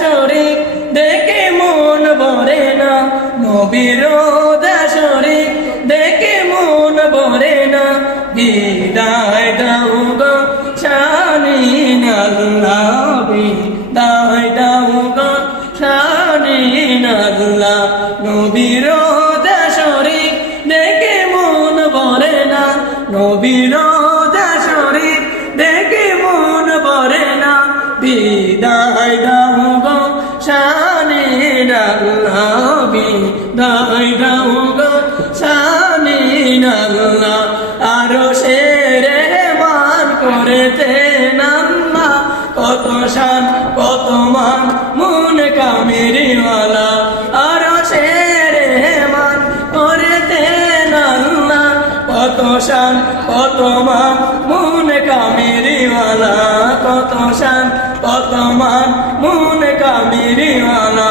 শরীফ দেখে মন ভরে না, নবীর শরীফ দেখে মন ভরে না, বিদায় দাও গো শানীন আল্লাহ, বিদায় দাও গো শানীন আল্লাহ। নবীর শরীফ দেখে মন ভরে না, নবীর শরীফ দেখে মন ভরে না, বিদায় দাও গো শানীন আল্লাহ, বিদায় দাও গো শানীন আল্লাহ। আরশের মান করেছেন আল্লাহ, কত শান কত মান মুন কামেরিওয়ালা। আরশের মান করেছেন আল্লাহ, কত শান কত মান মুন কামেরিওয়ালা, কত শান কত মান মুন কামেরিওয়ালা।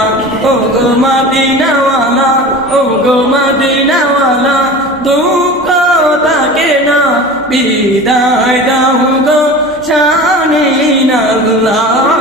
ও গো মদিনাওয়ালা, ও গো মদিনাওয়ালা, দুঃখ থাকে না, বিদায় দাও গো শানীন আল্লাহ।